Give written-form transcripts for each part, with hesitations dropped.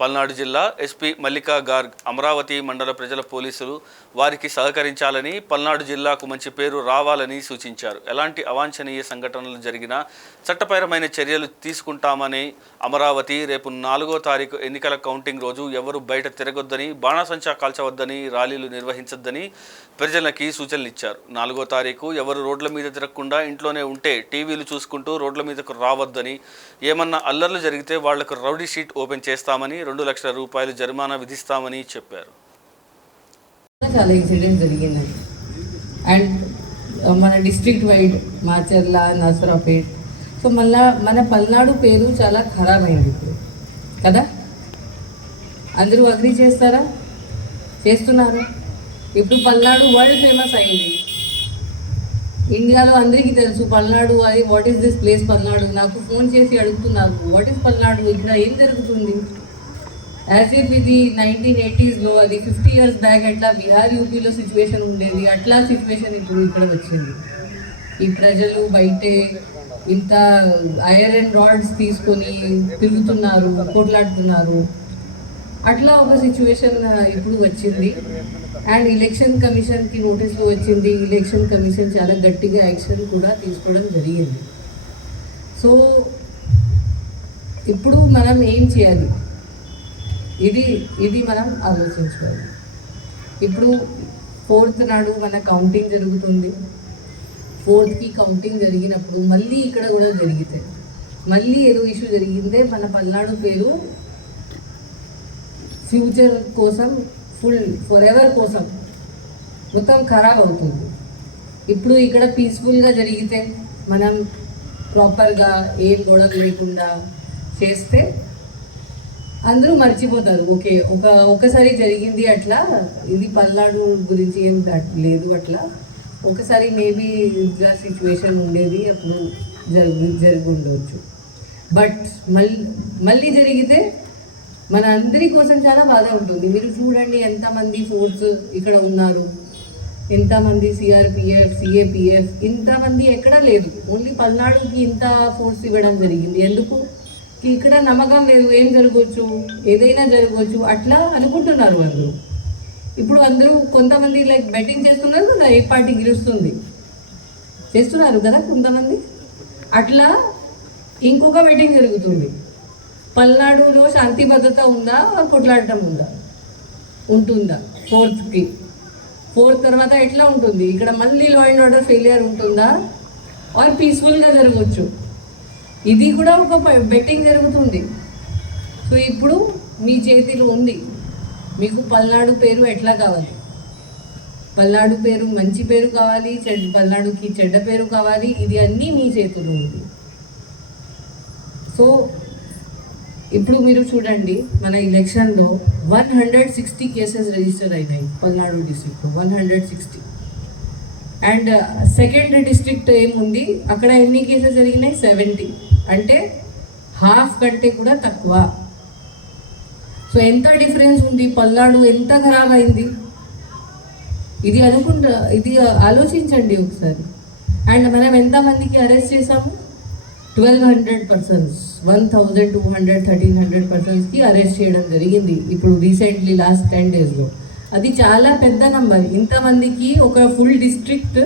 పల్నాడు జిల్లా ఎస్పీ మల్లికా గార్గ్ అమరావతి మండల ప్రజల పోలీసులు వారికి సహకరించాలని, పల్నాడు జిల్లాకు మంచి పేరు రావాలని సూచించారు. ఎలాంటి అవాంఛనీయ సంఘటనలు జరిగినా చట్టపరమైన చర్యలు తీసుకుంటామని, అమరావతి రేపు 4వ తారీఖు ఎన్నికల కౌంటింగ్ రోజు ఎవరు బయట తిరగొద్దని, బాణాసంచా కాల్చవద్దని, ర్యాలీలు నిర్వహించొద్దని ప్రజలకి సూచనలు ఇచ్చారు. 4వ తారీఖు ఎవరు రోడ్ల మీద తిరగకుండా ఇంట్లోనే ఉంటే టీవీలు చూసుకుంటూ రోడ్ల మీదకు రావద్దని, ఏమన్నా అల్లర్లు జరిగితే వాళ్లకు రౌడీ షీట్ ఓపెన్ చేస్తామని, 2 లక్షల రూపాయలు జరిమానా విధిస్తామని చెప్పారు. చాలా ఇన్సిడెంట్స్ జరిగింది అండ్ మన district wide Macherla, Narasaraopet, so మళ్ళా మన పల్నాడు పేరు చాలా ఖరాబ్ అయింది ఇప్పుడు కదా. అందరూ అగ్రీ చేస్తారా? చేస్తున్నారు. ఇప్పుడు పల్నాడు వరల్డ్ ఫేమస్ అయింది. ఇండియాలో అందరికీ తెలుసు పల్నాడు అది. What is this place Palnadu? నాకు ఫోన్ చేసి అడుగుతున్నారు వాట్ ఈస్ పల్నాడు, ఇక్కడ ఏం జరుగుతుంది. యాజ్ ఇఫ్ ఇది 1980sలో, అది 50 years బ్యాక్ ఎట్లా బీహార్ యూపీలో సిచ్యువేషన్ ఉండేది, అట్లా సిచ్యువేషన్ ఇప్పుడు ఇక్కడ వచ్చింది. ఈ ప్రజలు బయటే ఇంత ఐరన్ రాడ్స్ తీసుకొని తిరుగుతున్నారు, కొట్లాడుతున్నారు. అట్లా ఒక సిచ్యువేషన్ ఇప్పుడు వచ్చింది. అండ్ ఎలక్షన్ కమిషన్కి నోటీసులు వచ్చింది. ఎలక్షన్ కమిషన్ చాలా గట్టిగా యాక్షన్ కూడా తీసుకోవడం జరిగింది. సో ఇప్పుడు మనం ఏం చేయాలి, ఇది మనం ఆలోచించుకోవాలి. ఇప్పుడు 4th నాడు మన కౌంటింగ్ జరుగుతుంది. 4th కౌంటింగ్ జరిగినప్పుడు మళ్ళీ ఇక్కడ కూడా జరిగితే, మళ్ళీ ఏదో ఇష్యూ జరిగిందే, మన పల్నాడు పేరు ఫ్యూచర్ కోసం ఫర్ ఎవర్ కోసం మొత్తం ఖరాబ్ అవుతుంది. ఇప్పుడు ఇక్కడ పీస్ఫుల్గా జరిగితే, మనం ప్రాపర్గా ఏం గొడవ లేకుండా చేస్తే అందరూ మర్చిపోతారు. ఓకే, ఒకసారి జరిగింది అట్లా, ఇది పల్నాడు గురించి ఏం లేదు అట్లా. ఒకసారి మేబీ ఇట్లా సిచ్యువేషన్ ఉండేది, అప్పుడు జరిగి ఉండవచ్చు. బట్ మళ్ళీ జరిగితే మన అందరి కోసం చాలా బాధ ఉంటుంది. మీరు చూడండి ఎంతమంది ఫోర్స్ ఇక్కడ ఉన్నారు, ఎంతమంది సిఆర్పిఎఫ్, సిఏపిఎఫ్, ఇంతమంది ఎక్కడా లేదు. ఓన్లీ పల్నాడుకి ఇంత ఫోర్స్ ఇవ్వడం జరిగింది. ఎందుకు? ఇక్కడ నమ్మకం లేదు, ఏం జరగవచ్చు, ఏదైనా జరగవచ్చు అట్లా అనుకుంటున్నారు అందరూ. ఇప్పుడు అందరూ కొంతమంది లైక్ బెట్టింగ్ చేస్తున్నారు కదా, ఏ పార్టీ గెలుస్తుంది చేస్తున్నారు కదా కొంతమంది. అట్లా ఇంకొక బెట్టింగ్ జరుగుతుంది. పల్నాడులో శాంతి భద్రత ఉందా, కొట్లాడటం ఉంటుందా? 4th తర్వాత ఎట్లా ఉంటుంది? ఇక్కడ మళ్ళీ లా అండ్ ఆర్డర్ ఫెయిలియర్ ఉంటుందా, ఆర్ పీస్ఫుల్గా జరగవచ్చు? ఇది కూడా ఒక బెట్టింగ్ జరుగుతుంది. సో ఇప్పుడు మీ చేతిలో ఉంది, మీకు పల్నాడు పేరు ఎట్లా కావాలి, పల్నాడు పేరు మంచి పేరు కావాలి, పల్నాడుకి చెడ్డ పేరు కావాలి, ఇది అన్నీ మీ చేతిలో ఉంది. సో ఇప్పుడు మీరు చూడండి, మన ఎలక్షన్లో 160 కేసెస్ రిజిస్టర్ అయినాయి పల్నాడు డిస్ట్రిక్ట్లో, 160. అండ్ సెకండ్ డిస్ట్రిక్ట్ ఏముంది, అక్కడ ఎన్ని కేసెస్ జరిగినాయి? 70. అంటే హాఫ్ కంటే కూడా తక్కువ. సో ఎంత డిఫరెన్స్ ఉంది, పల్నాడు ఎంత ఖరాబ్ అయింది. ఇది ఆలోచించండి ఒకసారి. అండ్ మనం ఎంతమందికి అరెస్ట్ చేసాము? 1200 persons, 1200, 1300 personsకి అరెస్ట్ చేయడం జరిగింది ఇప్పుడు రీసెంట్లీ లాస్ట్ 10 daysలో. అది చాలా పెద్ద నంబర్. ఇంతమందికి ఒక ఫుల్ డిస్ట్రిక్ట్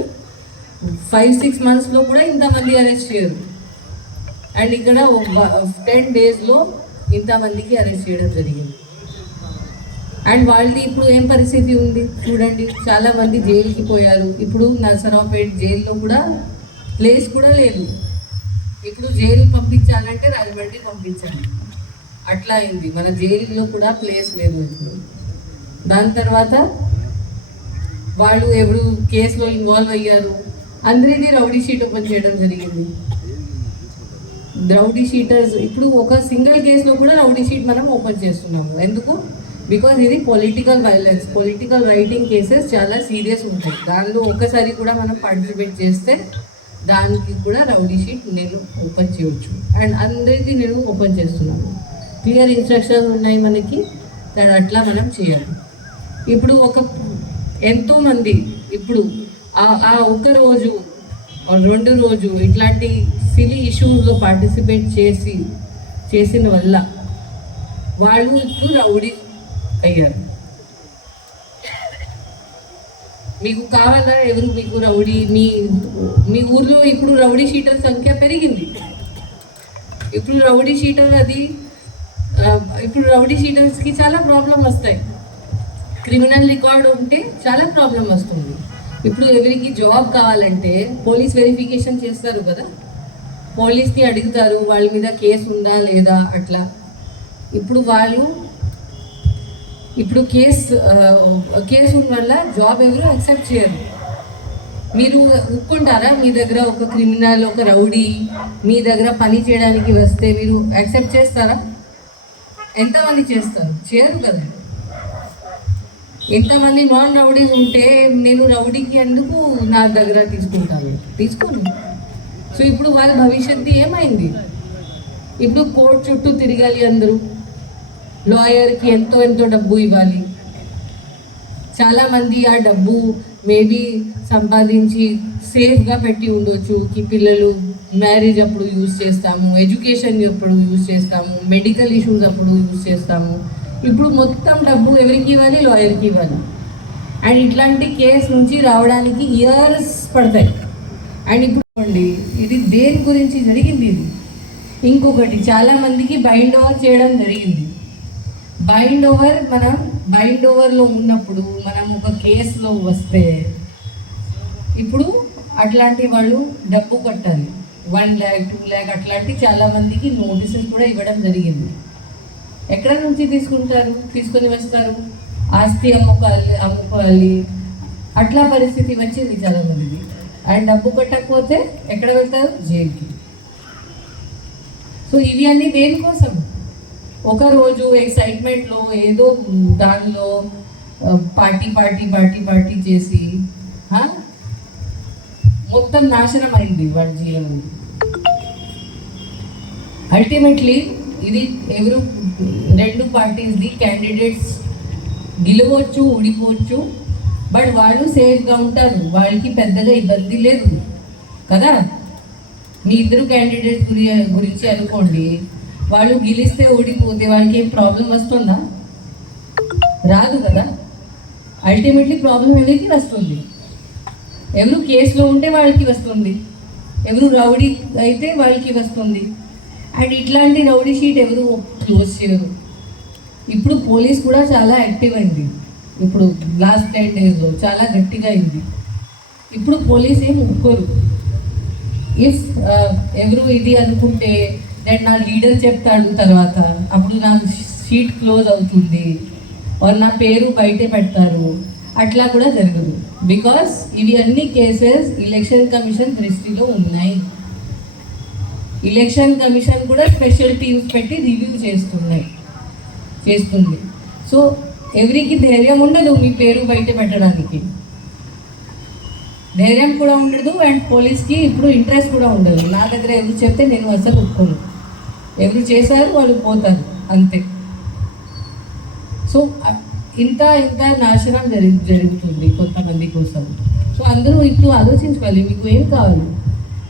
5-6 monthsలో కూడా ఇంతమంది అరెస్ట్ చేయరు. అండ్ ఇక్కడ 10 daysలో ఇంతమందికి అరెస్ట్ చేయడం జరిగింది. అండ్ వాళ్ళది ఇప్పుడు ఏం పరిస్థితి ఉంది చూడండి, చాలామంది జైలుకి పోయారు. ఇప్పుడు నర్సరావుపేట జైల్లో కూడా ప్లేస్ కూడా లేదు. ఇప్పుడు జైలు పంపించాలంటే రాజమండ్రి పంపించాలి, అట్లా అయింది. మన జైలులో కూడా ప్లేస్ లేదు ఇప్పుడు. దాని తర్వాత వాళ్ళు ఎవరు కేసులో ఇన్వాల్వ్ అయ్యారు, అందరినీ రౌడీ షీట్ ఓపెన్ చేయడం జరిగింది. రౌడీ షీటర్స్ ఇప్పుడు ఒక సింగిల్ కేసులో కూడా రౌడీ షీట్ మనం ఓపెన్ చేస్తున్నాము. ఎందుకు? బికాజ్ ఇది political violence, political writing cases చాలా సీరియస్ ఉంటాయి. దానిలో ఒక్కసారి కూడా మనం పార్టిసిపేట్ చేస్తే దానికి కూడా రౌడీ షీట్ నేను ఓపెన్ చేయవచ్చు. అండ్ అందరికీ నేను ఓపెన్ చేస్తున్నాను. క్లియర్ ఇన్స్ట్రక్షన్స్ ఉన్నాయి మనకి, దాని అట్లా మనం చేయాలి. ఇప్పుడు ఎంతోమంది ఇప్పుడు ఆ ఒక రోజు 2 రోజు ఇట్లాంటి సిలీ ఇష్యూస్లో పార్టిసిపేట్ చేసిన వల్ల వాళ్ళు ఇప్పుడు రౌడీ అయ్యారు. మీకు కావాలా ఎవరు మీకు రౌడీ? మీ ఊర్లో ఇప్పుడు రౌడీ షీటర్ సంఖ్య పెరిగింది. ఇప్పుడు రౌడీ షీటర్ ఇప్పుడు రౌడీ షీటర్స్కి చాలా ప్రాబ్లం వస్తాయి. క్రిమినల్ రికార్డ్ ఉంటే చాలా ప్రాబ్లం వస్తుంది. ఇప్పుడు ఎవరికి జాబ్ కావాలంటే పోలీస్ వెరిఫికేషన్ చేస్తారు కదా, పోలీస్ని అడుగుతారు వాళ్ళ మీద కేసు ఉందా లేదా అట్లా. ఇప్పుడు కేసు ఉన్న వల్ల జాబ్ ఎవరు యాక్సెప్ట్ చేయరు. మీరు ఒప్పుకుంటారా? మీ దగ్గర ఒక క్రిమినల్, ఒక రౌడీ మీ దగ్గర పని చేయడానికి వస్తే మీరు యాక్సెప్ట్ చేస్తారా? ఎంతమంది చేస్తారు? చేయరు కదా. ఎంతమంది నాన్ రౌడీస్ ఉంటే నేను రౌడీకి ఎందుకు నా దగ్గర తీసుకోను. సో ఇప్పుడు వాళ్ళ భవిష్యత్తు ఏమైంది? ఇప్పుడు కోర్టు చుట్టూ తిరగాలి అందరూ, లాయర్కి ఎంతో డబ్బు ఇవ్వాలి. చాలామంది ఆ డబ్బు మేబీ సంపాదించి సేఫ్గా పెట్టి ఉండొచ్చు, కి పిల్లలు మ్యారేజ్ అప్పుడు యూజ్ చేస్తాము, ఎడ్యుకేషన్ అప్పుడు యూజ్ చేస్తాము, మెడికల్ ఇష్యూస్ అప్పుడు యూజ్ చేస్తాము. ఇప్పుడు మొత్తం డబ్బు ఎవరికి ఇవ్వాలి? లాయర్కి ఇవ్వాలి. అండ్ ఇట్లాంటి కేసు నుంచి రావడానికి ఇయర్స్ పడతాయి. అండ్ ఇప్పుడు ఇది దేని గురించి జరిగింది? ఇది ఇంకొకటి, చాలామందికి బైండ్ ఓవర్ చేయడం జరిగింది. బైండ్ ఓవర్లో ఉన్నప్పుడు మనం ఒక కేసులో వస్తే ఇప్పుడు అట్లాంటి వాళ్ళు డబ్బు కట్టాలి. 1 lakh 2 lakh అట్లాంటి చాలామందికి నోటీసెస్ కూడా ఇవ్వడం జరిగింది. ఎక్కడ నుంచి తీసుకొని వస్తారు? ఆస్తి అమ్ముకోవాలి అట్లా పరిస్థితి వచ్చింది చాలామందికి. అండ్ డబ్బు కట్టకపోతే ఎక్కడ వెళ్తారు? జైలుకి. సో ఇవి అన్నీ దేనికోసం? ఒకరోజు ఎక్సైట్మెంట్లో ఏదో దానిలో పార్టీ చేసి మొత్తం నాశనం అయింది వాళ్ళ జీవనం. అల్టిమేట్లీ ఇది ఎవరు 2 పార్టీస్ది క్యాండిడేట్స్ గెలవచ్చు, ఓడిపోవచ్చు, బట్ వాళ్ళు సేఫ్గా ఉంటారు, వాళ్ళకి పెద్దగా ఇబ్బంది లేదు కదా. మీ 2 క్యాండిడేట్స్ గురించి అనుకోండి, వాళ్ళు గెలిస్తే ఓడిపోతే వాళ్ళకి ఏం ప్రాబ్లం వస్తుందా? రాదు కదా. అల్టిమేట్లీ ప్రాబ్లం ఎవరికి వస్తుంది? ఎవరు కేసులో ఉంటే వాళ్ళకి వస్తుంది, ఎవరు రౌడీ అయితే వాళ్ళకి వస్తుంది. అండ్ ఇట్లాంటి రౌడీ షీట్ ఎవరు క్లోజ్ చేయరు. ఇప్పుడు పోలీస్ కూడా చాలా యాక్టివ్ అయింది. ఇప్పుడు లాస్ట్ 10 daysలో చాలా గట్టిగా అయింది. ఇప్పుడు పోలీస్ ఏం ఒప్పుకోరు. ఇఫ్ ఎవరు ఇది అనుకుంటే దట్ నా లీడర్ చెప్తాడు తర్వాత అప్పుడు నా షీట్ క్లోజ్ అవుతుంది, నా పేరు బయటే పెడతారు, అట్లా కూడా జరగదు. బికాస్ ఇవి అన్ని కేసెస్ ఎలక్షన్ కమిషన్ దృష్టిలో ఉన్నాయి. ఎలక్షన్ కమిషన్ కూడా స్పెషల్ టీమ్స్ పెట్టి రివ్యూ చేస్తుంది. సో ఎవరికి ధైర్యం ఉండదు మీ పేరు బయట పెట్టడానికి, ధైర్యం కూడా ఉండదు. అండ్ పోలీస్కి ఇప్పుడు ఇంట్రెస్ట్ కూడా ఉండదు. నా దగ్గర ఎవరు చెప్తే నేను అసలు ఒప్పుకోను, ఎవరు చేశారు వాళ్ళు పోతారు అంతే. సో ఇంత నాశనం జరుగుతుంది కొంతమంది కోసం. సో అందరూ ఇప్పుడు ఆలోచించుకోవాలి, మీకు ఏం కావాలి?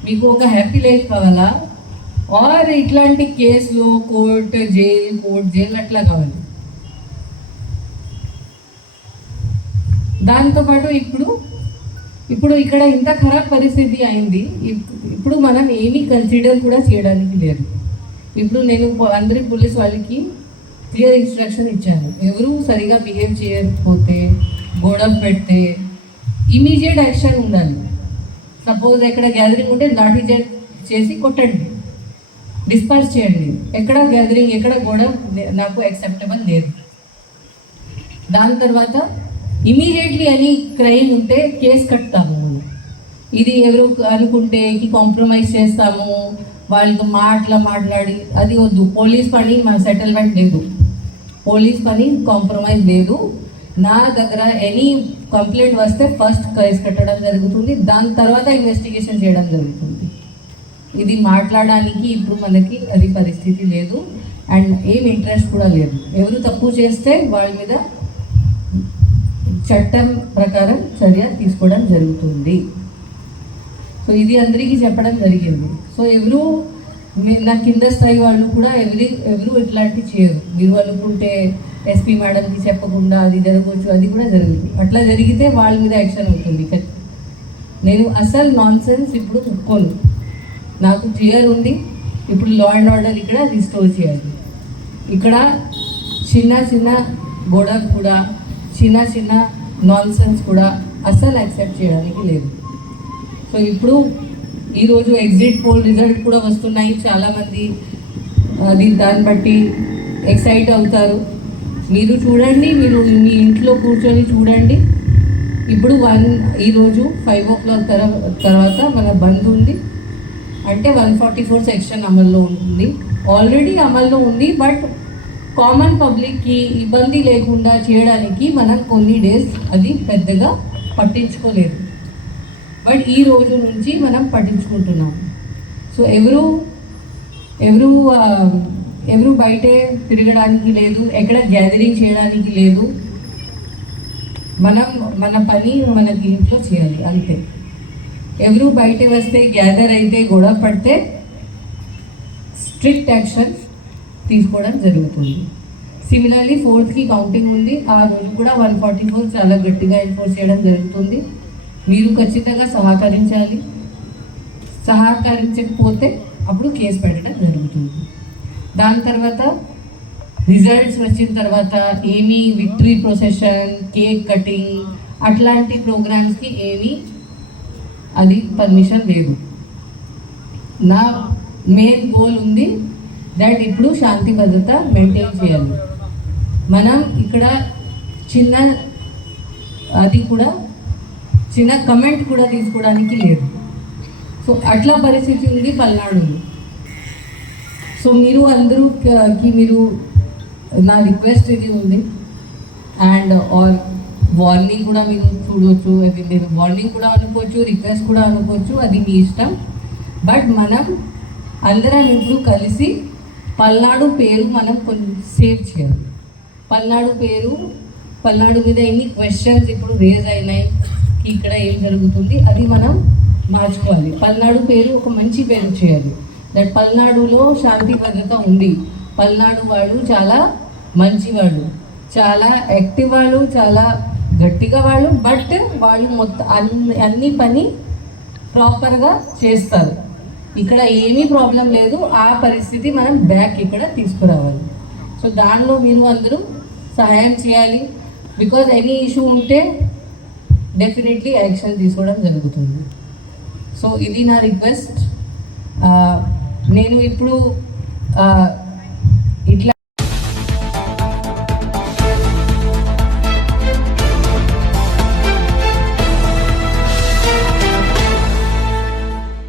మీకు ఒక హ్యాపీ లైఫ్ కావాలా, ఆర్ ఇట్లాంటి కేసులు కోర్టు జైలు అట్లా కావాలి? దాంతోపాటు ఇప్పుడు ఇక్కడ ఇంత ఖరాబ్ పరిస్థితి అయింది. ఇప్పుడు మనం ఏమీ కన్సిడర్ కూడా చేయడానికి లేదు. ఇప్పుడు నేను అందరి పోలీస్ వాళ్ళకి క్లియర్ ఇన్స్ట్రక్షన్ ఇచ్చాను, ఎవరు సరిగా బిహేవ్ చేయకపోతే, గొడవ పెడితే ఇమీడియట్ యాక్షన్ ఉండాలి. సపోజ్ ఎక్కడ గ్యాదరింగ్ ఉంటే లాఠీ చేసి కొట్టండి, డిస్పర్స్ చేయండి. ఎక్కడ గ్యాదరింగ్, ఎక్కడ గొడవ నాకు యాక్సెప్టబుల్ లేదు. దాని తర్వాత ఇమీడియట్లీ అని క్రైమ్ ఉంటే కేసు కట్టాము. ఇది ఎవరు అనుకుంటే కాంప్రమైజ్ చేస్తాము, వాళ్ళతో మాట్లాడి అది వద్దు. పోలీస్ పని మా సెటిల్మెంట్ లేదు, పోలీస్ పని కాంప్రమైజ్ లేదు. నా దగ్గర ఎనీ కంప్లైంట్ వస్తే ఫస్ట్ కేసు కట్టడం జరుగుతుంది, దాని తర్వాత ఇన్వెస్టిగేషన్ చేయడం జరుగుతుంది. ఇది మాట్లాడడానికి ఇప్పుడు మనకి అది పరిస్థితి లేదు. అండ్ ఏం ఇంట్రెస్ట్ కూడా లేదు. ఎవరు తప్పు చేస్తే వాళ్ళ మీద చట్టం ప్రకారం చర్య తీసుకోవడం జరుగుతుంది. సో ఇది అందరికీ చెప్పడం జరిగింది. సో ఎవరు నా కింద స్థాయి వాళ్ళు కూడా ఎవరు ఇట్లాంటివి చేయరు. మీరు అనుకుంటే ఎస్పీ మేడంకి చెప్పకుండా అది జరగవచ్చు, అది కూడా జరగదు. అట్లా జరిగితే వాళ్ళ మీద యాక్షన్ అవుతుంది. నేను అసలు నాన్ సెన్స్ ఇప్పుడు ఒప్పుకోను. నాకు క్లియర్ ఉంది. ఇప్పుడు లా అండ్ ఆర్డర్ ఇక్కడ రిస్టోర్ చేయాలి. ఇక్కడ చిన్న చిన్న గొడవ కూడా, చిన్న చిన్న నాన్ సెన్స్ కూడా అసలు యాక్సెప్ట్ చేయడానికి లేదు. సో ఇప్పుడు ఈరోజు ఎగ్జిట్ పోల్ రిజల్ట్ కూడా వస్తున్నాయి. చాలామంది అది దాన్ని బట్టి ఎక్సైట్ అవుతారు. మీరు చూడండి, మీరు మీ ఇంట్లో కూర్చొని చూడండి. ఇప్పుడు ఈరోజు 5 o'clock తర్వాత మన బంద్ ఉంది. అంటే 144 సెక్షన్ అమల్లో ఉంటుంది. ఆల్రెడీ అమల్లో ఉంది. బట్ కామన్ పబ్లిక్కి ఇబ్బంది లేకుండా చేయడానికి మనం కొన్ని డేస్ అది పెద్దగా పట్టించుకోలేదు. బట్ ఈ రోజు నుంచి మనం పట్టించుకుంటున్నాం. సో ఎవరు బయటే తిరగడానికి లేదు, ఎక్కడ గ్యాదరింగ్ చేయడానికి లేదు. మన పని మనకి ఇంట్లో చేయాలి అంతే. ఎవరు బయట వస్తే, గ్యాదర్ అయితే, గొడవ పడితే స్ట్రిక్ట్ యాక్షన్ తీసుకోవడం జరుగుతుంది. సిమిలర్లీ 4th కౌంటింగ్ ఉంది. ఆ రోజు కూడా 144 చాలా గట్టిగా ఎన్ఫోర్స్ చేయడం జరుగుతుంది. మీరు ఖచ్చితంగా సహకరించాలి. సహకరించకపోతే అప్పుడు కేసు పెట్టడం జరుగుతుంది. దాని తర్వాత రిజల్ట్స్ వచ్చిన తర్వాత ఏమీ విక్టరీ ప్రొసెషన్, కేక్ కటింగ్ అట్లాంటి ప్రోగ్రామ్స్కి ఏమీ అది పర్మిషన్ లేదు. నా మెయిన్ గోల్ ఉంది దట్ ఇప్పుడు శాంతి భద్రత మెయింటైన్ చేయాలి. మనం ఇక్కడ చిన్న కమెంట్ కూడా తీసుకోవడానికి లేదు. సో అట్లా పరిస్థితి ఉంది పల్నాడులో. సో మీరు అందరూకి నా రిక్వెస్ట్ ఇది ఉంది. అండ్ ఆర్ వార్నింగ్ కూడా మీరు చూడవచ్చు. అది మీరు వార్నింగ్ కూడా అనుకోవచ్చు, రిక్వెస్ట్ కూడా అనుకోవచ్చు, అది మీ ఇష్టం. బట్ మనం అందరం ఇప్పుడు కలిసి పల్నాడు పేరు మనం కొంచెం సేవ్ చేయాలి. పల్నాడు మీద ఎన్ని క్వశ్చన్స్ ఇప్పుడు రేజ్ అయినాయి, ఇక్కడ ఏం జరుగుతుంది, అది మనం మార్చుకోవాలి. పల్నాడు పేరు ఒక మంచి పేరు చేయాలి. దట్ పల్నాడులో శాంతి భద్రత ఉంది. పల్నాడు వాళ్ళు చాలా మంచి వాళ్ళు, చాలా యాక్టివ్ వాళ్ళు, చాలా గట్టిగా వాళ్ళు. బట్ వాళ్ళు మొత్తం అన్ని పని ప్రాపర్గా చేస్తారు. ఇక్కడ ఏమీ ప్రాబ్లం లేదు. ఆ పరిస్థితి మనం బ్యాక్ ఇక్కడ తీసుకురావాలి. సో దానిలో మీరు అందరూ సహాయం చేయాలి. బికాజ్ ఎనీ ఇష్యూ ఉంటే డెఫినెట్లీ యాక్షన్ తీసుకోవడం జరుగుతుంది. సో ఇది నా రిక్వెస్ట్. నేను ఇప్పుడు ఇట్లా